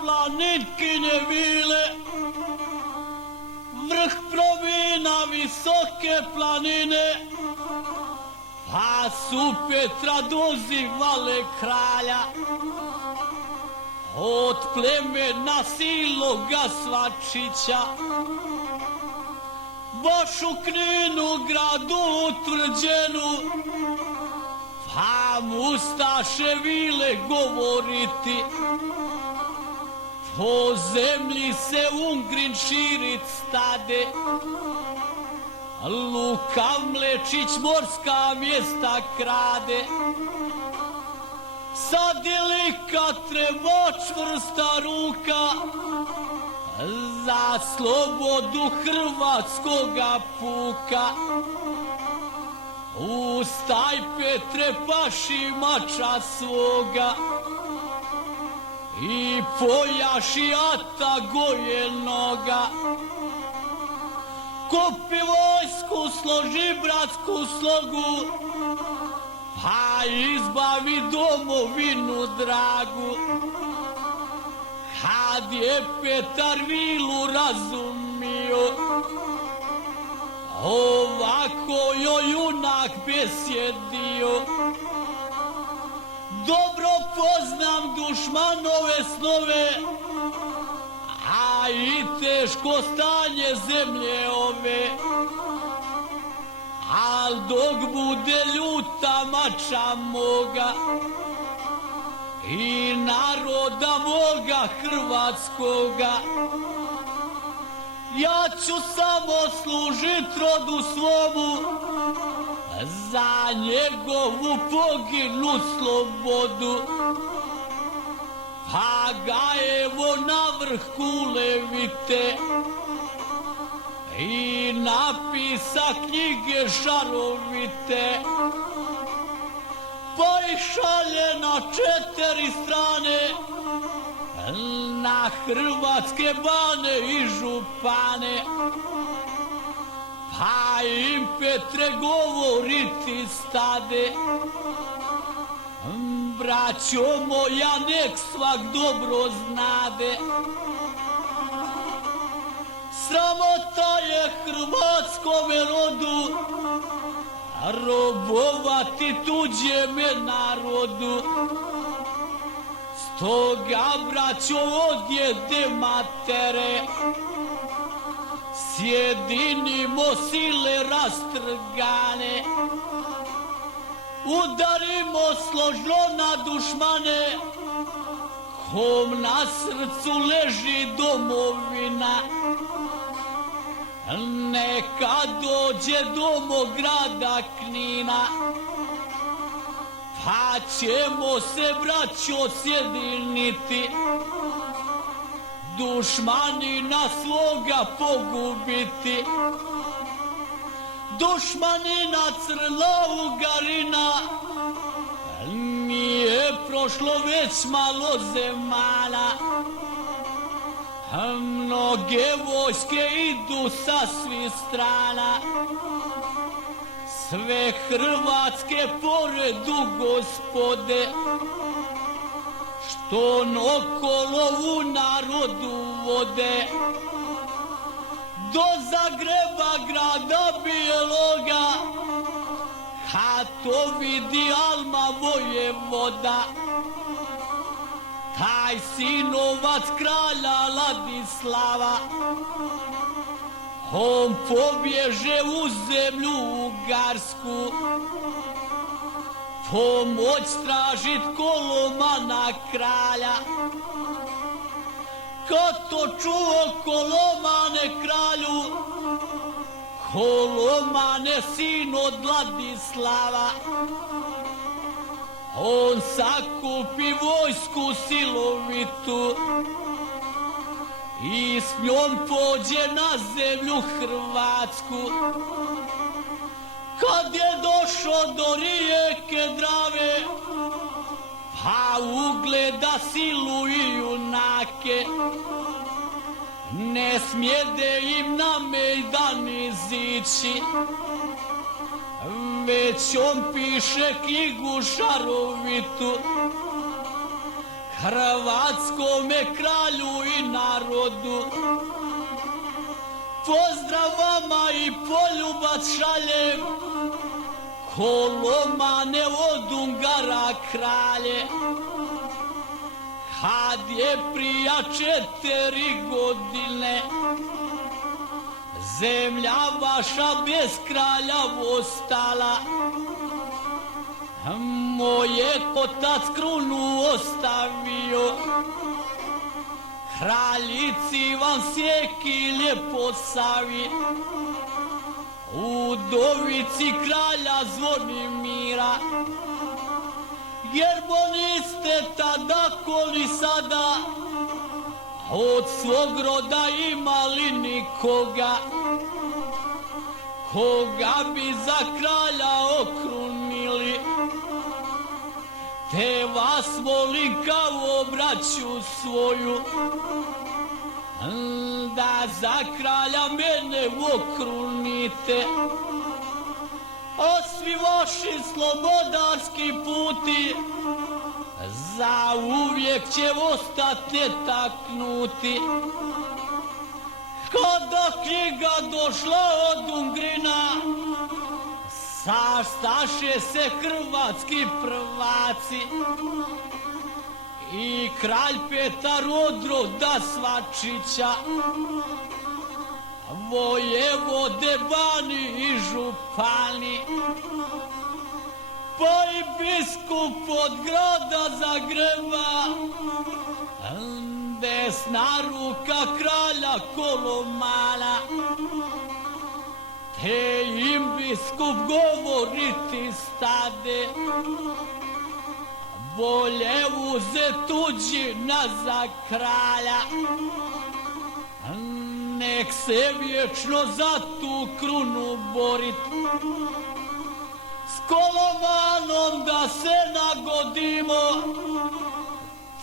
planitkinje vile, vrh provina visoke planine, pa su Petra dozivale kralja, od plemena siloga Svačića, baš u Kninu gradu utvrđenu, pa mu staše vile govoriti, po zemlji se Ungrin širit stade, Luka Mlečić morska mjesta krade, sad je lika treba čvrsta ruka, za slobodu hrvatskoga puka. Ustaj Petre, paši mača svoga i pojaši ata gojenoga. Kupi vojsku, složi bratsku slogu, pa izbavi domovinu dragu. Kad je Petar vilu razumio, ovako joj junak besjedio. Dobro poznam dušmanove snove, a i teško stanje zemlje ove. Al dok bude ljuta mača moga i naroda moga hrvatskoga, ja ću samo služit rodu svomu, za njegovu poginu slobodu. Pa ga evo na vrh kule vite i napisa knjige šarovite, pa ih šalje na 4 strane, na hrvatske bane i župane. Pa im Petre govoriti stade, braćo moja, nek svak dobro znade, sramota je hrvatskome rodu, robovati tuđeme narodu. Stoga, braćo, odjede matere, sjedinimo sile rastrgane, udarimo složno na dušmane, kom na srcu leži domovina. Neka dođe do mog grada Knina, pa ćemo se, braćo, sjediniti, dušmanina svoga pogubiti. Dušmanina crna Ugarina, nije prošlo već malo zemana, mnoge vojske idu sa svih strana, sve hrvatske poredu gospode, što okolo u narodu vode. Do Zagreba, grada bijeloga, kad to vidi Alma vojevoda, taj sinovac kralja Ladislava, on pobježe u zemlju Ugarsku, pomoć tražit Kolomana kralja. Kad to čuo Kolomane kralju, Kolomane sin od Vladislava, on sakupi vojsku silovitu i s njom pođe na zemlju Hrvatsku. Kad je došao do rijeke Drave, pa ugleda silu i junake, ne smjede im na mejdan izići, već on piše knjigu šarovitu, Hrvatskome kralju i narodu. Pozdrav vama i poljubac šaljem, Kolomane od Ungara kralje. Kad je prija 4 godine zemlja vaša bez kralja ostala, moje otac krunu ostavio, kraljici vam sjekilje posavi, udovici kralja Zvonimira. Jer bo niste tada koli sada od svog roda imali nikoga, koga bi za kralja okrunili. Te vas molim kao braću svoju, da za kralja mene okrunite. A svi vaši slobodarski puti za uvijek će ostati netaknuti. Kada knjiga došla od Ungrina, sastaše se hrvatski prvaci i kralj Petar od roda Svačića, vojevode, bani i župani, pa i biskup od grada Zagreba, desna ruka kralja Kolomana. Te im biskup govoriti stade, bolje uzet tuđina za kralja, nek se vječno za tu krunu borit. S Kolomanom da se nagodimo,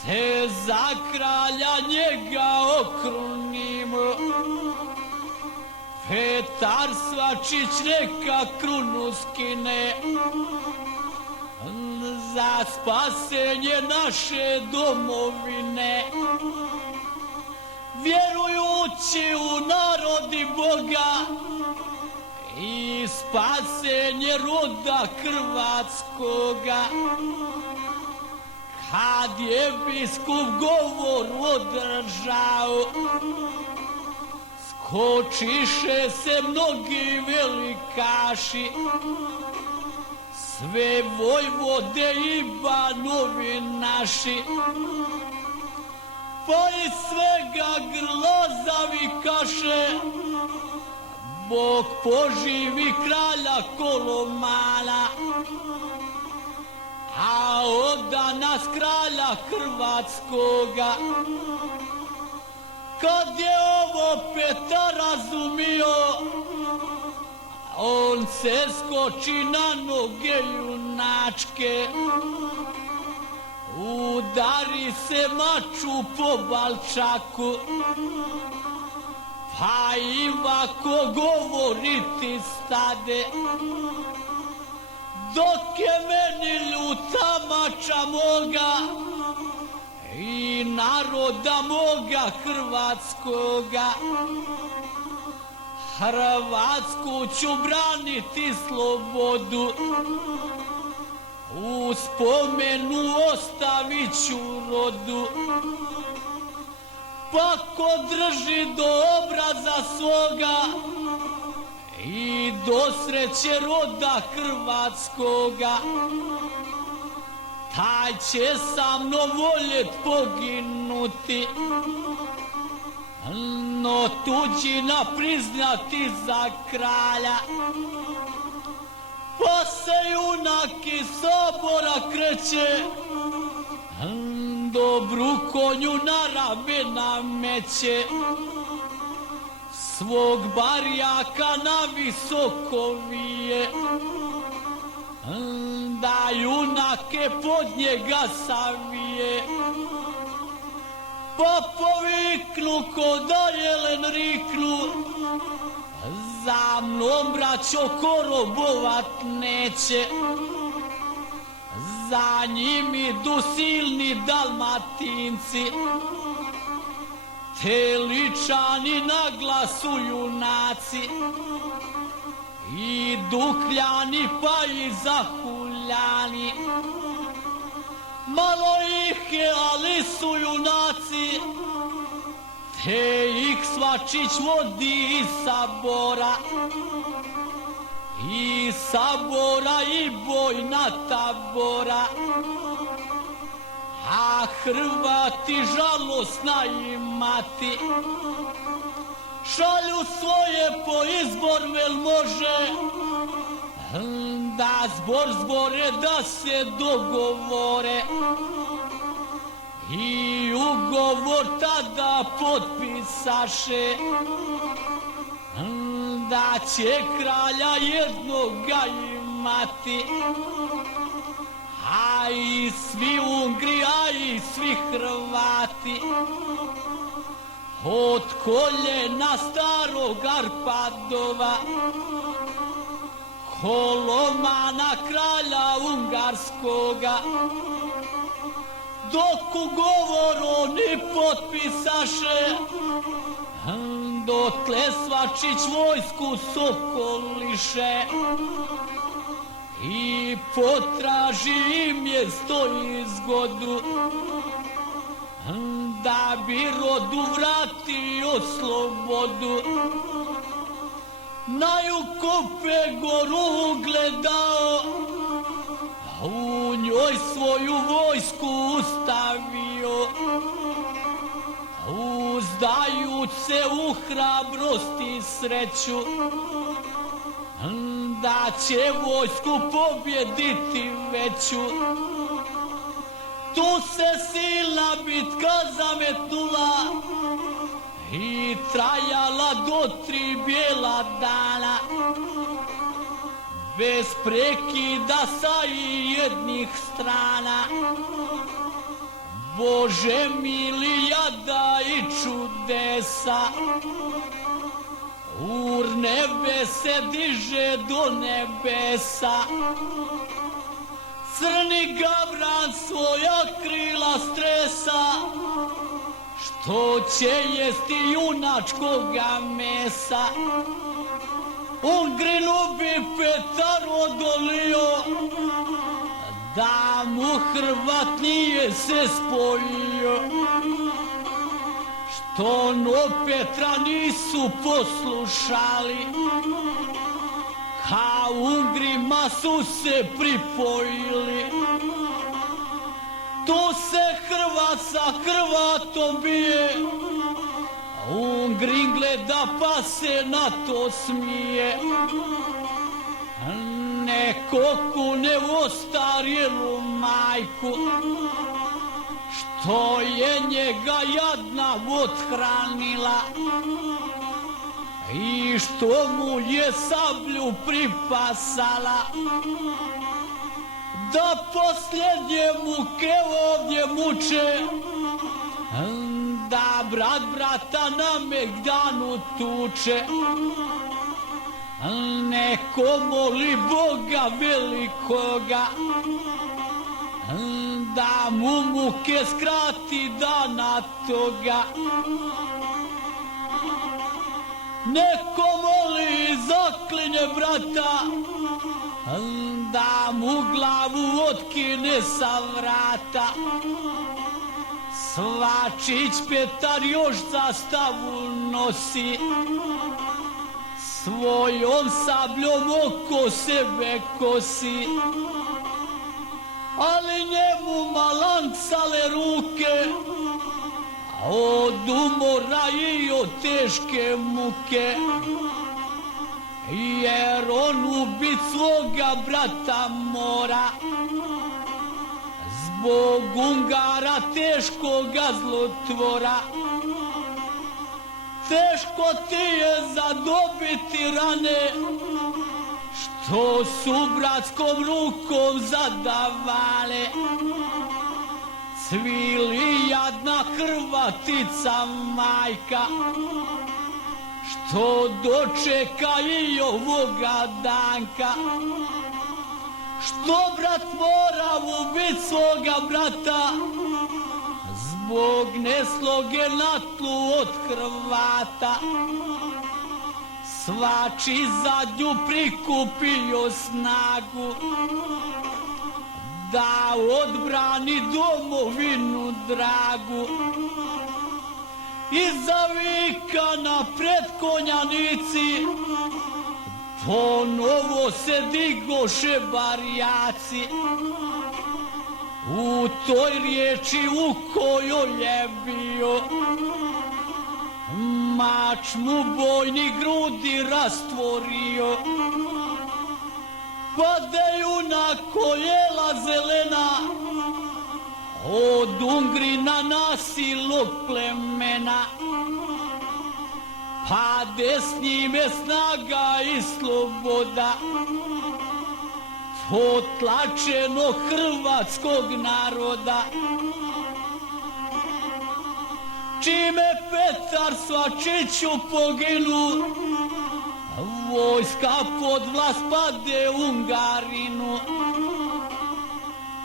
te za kralja njega okrunimo. Petar Svačić neka krunu skine za spasenje naše domovine, vjerujući u narod i Boga i spasenje roda hrvatskoga. Kad je biskup govor održao, skočiše se mnogi velikaši, sve vojvode i banovi naši, pa iz svega grla zavikaše, Bog poživi kralja Kolomana, a od danas kralja hrvatskoga. Kad je ovo Petar razumio, on se skoči na noge junačke, udari se maču po balčaku, pa i ovako govoriti stade. Dok je meni ljuta mača moga i naroda moga hrvatskoga, Hrvatsku ću braniti slobodu, u spomenu ostavit ću rodu. Pa ko drži do obraza svoga i do sreće roda hrvatskoga, taj će sa mnom voljet poginuti, no tuđina priznati za kralja. Pa se junak iz sabora kreće, dobru konju na ramena meće, svog barjaka na visoko vije, da junake pod njega savije. Pa poviknu ko da jelen riknu, za mnom braćo korobovat neće, za njim idu silni Dalmatinci, te ličani na glasu junaci, i dukljani pa i zahuljani. Malo ih je, ali su junaci, te ih svačić vodi iz sabora. I sabora i bojna tabora, a Hrvati žalosna imati, šalju svoje po izbor, vel može da zbore da se dogovore, i ugovor tada potpisaše da će kralja jednoga imati, a i svi Ungri, a i svi Hrvati, od koljena starog Arpadova, Kolomana kralja Ungarskoga, dok ugovor oni potpisaše, dotle svačić vojsku sokoliše i potraži mjesto i zgodu, da bi rodu vratio slobodu. Na Jukope goru gledao, u njoj svoju vojsku ustavio, uzdajuć se u hrabrost i sreću, da će vojsku pobjediti veću. Tu se silna bitka zametnula i trajala do 3 bijela dana, bez prekida sa i jednih strana. Bože mili, jada i čudesa, urnebe se diže do nebesa. Crni gavran svoja krila stresa, što će jesti junačkoga mesa. Ungrinu bi Petar odolio, da mu Hrvat nije se spojio, što no Petra nisu poslušali, a Ungrima su se pripojili. Tu se Hrvat sa Hrvatom bije, Ungrin gleda pa se na to smije. Neko kune ostarjelu majku, što je njega jadna othranila i što mu je sablju pripasala, da posljednje muke ovdje muče, da brat brata na megdanu tuče. Neko moli Boga velikoga, da mu muke skrati dana toga. Neko moli i zaklinje brata, da mu glavu otkine sa vrata. Svačić Petar još zastavu nosi, svojom sabljom oko sebe kosi, ali njemu malancale ruke od umora i od teške muke, jer on ubit svoga brata mora, zbog Ungara teškoga zlotvora. Teško ti je zadobiti rane, što su bratskom rukom zadavale. Cvili jadna Hrvatica majka, što dočeka i ovoga danka. što brat mora ubit svoga brata, zbog nesloge na tlu od Hrvata. Svači zadnju prikupio snagu da odbrani domovinu dragu. Iza vika na pretkonjanici ponovo se digoše barjaci. U toj riječi u kojoj je bio, mač mu bojni grudi rastvorio. Padaju na koljela zelena od Ungrina nasilnog plemena. Pade s njime snaga i sloboda potlačenog hrvatskog naroda. Čime Petar Svačiću poginu, vojska pod vlast pade Ungarinu.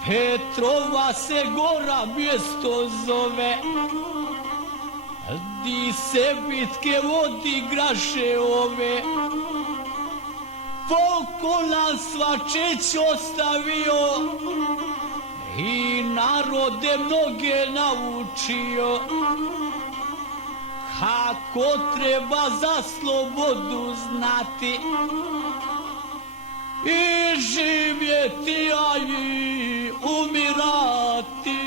Petrova se gora mjesto zove, di se bitke odigraše ove. Pokolan Svačić ostavio i narode mnoge naučio kako treba za slobodu znati i živjeti, a i umirati.